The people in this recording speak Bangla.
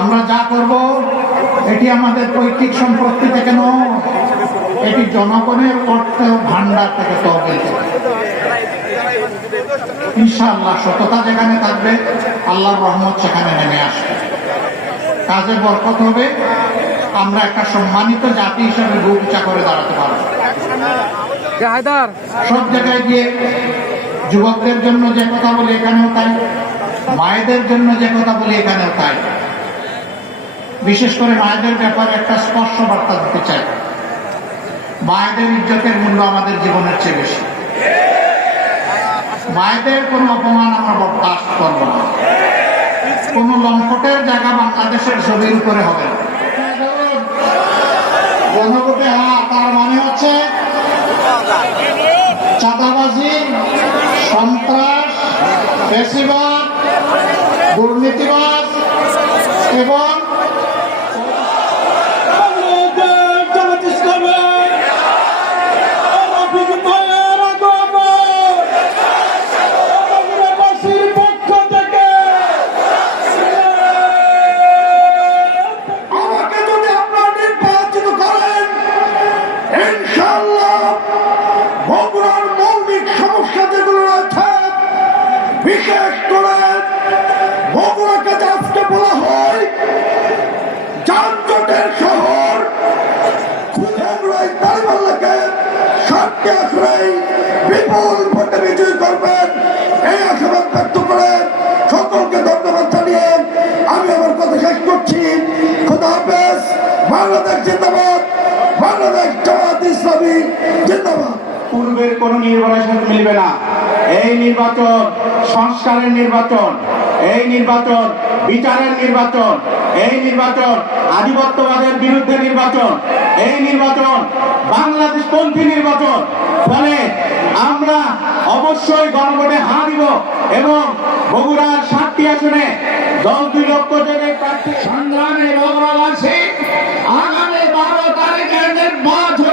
আমরা যা করব এটি আমাদের পৈতৃক সম্পত্তি থেকে নয়, এটি জনগণের অর্থ ভান্ডার থেকে তহবিল। ইনশাআল্লাহ সততা যেখানে থাকবে আল্লাহর রহমত সেখানে নেমে আসবে, কাজে বরকত হবে, আমরা একটা সম্মানিত জাতি হিসাবে বুক উঁচা করে দাঁড়াতে পারবো। সব জায়গায় গিয়ে যুবকদের জন্য যে কথা বলি এখানেও তাই, মায়েদের জন্য যে কথা বলি এখানেও তাই। বিশেষ করে মায়েদের ব্যাপারে একটা স্পষ্ট বার্তা দিতে চাই। মায়েদের ইজ্জতের মূল্য আমাদের জীবনের চেয়ে বেশি। মায়েদের কোনো অপমান আমরা বরদাস্ত করব না। কোন লম্পটের জায়গা বাংলাদেশের ছবির উপরে হবে না। জনগণে তার মানে হচ্ছে চাঁদাবাজি, সন্ত্রাস, ফ্যাসিবাদ, দুর্নীতিবাদ এবং বিশেষ করে বগুড়াকে আজকে বলা হয় যানজটের শহর, সাতটি আসরে বিপুল ভোটে বিজয়ী করবেন এই আশাবাদ ব্যক্ত করে সকলকে ধন্যবাদ জানিয়ে আমি আমার কথা শেষ করছি। খোদা হাফেজ। বাংলাদেশ জিন্দাবাদ, বাংলাদেশ জামাত ইসলামী জিন্দাবাদ। পূর্বের কোন নির্বাচন মিলবে না। এই নির্বাচন সংস্কারের নির্বাচন, এই নির্বাচন বিচারের নির্বাচন, এই নির্বাচন আধিপত্যবাদের বিরুদ্ধে নির্বাচন, এই নির্বাচন বাংলাদেশপন্থী নির্বাচন। ফলে আমরা অবশ্যই গণভোটে হাঁ দিব এবং বগুড়ার 7টি আসনে 10-2 লক্ষ জনের প্রার্থী সংগ্রামে বগুড়াবাসী আগামী 12 তারিখের নির্বাচন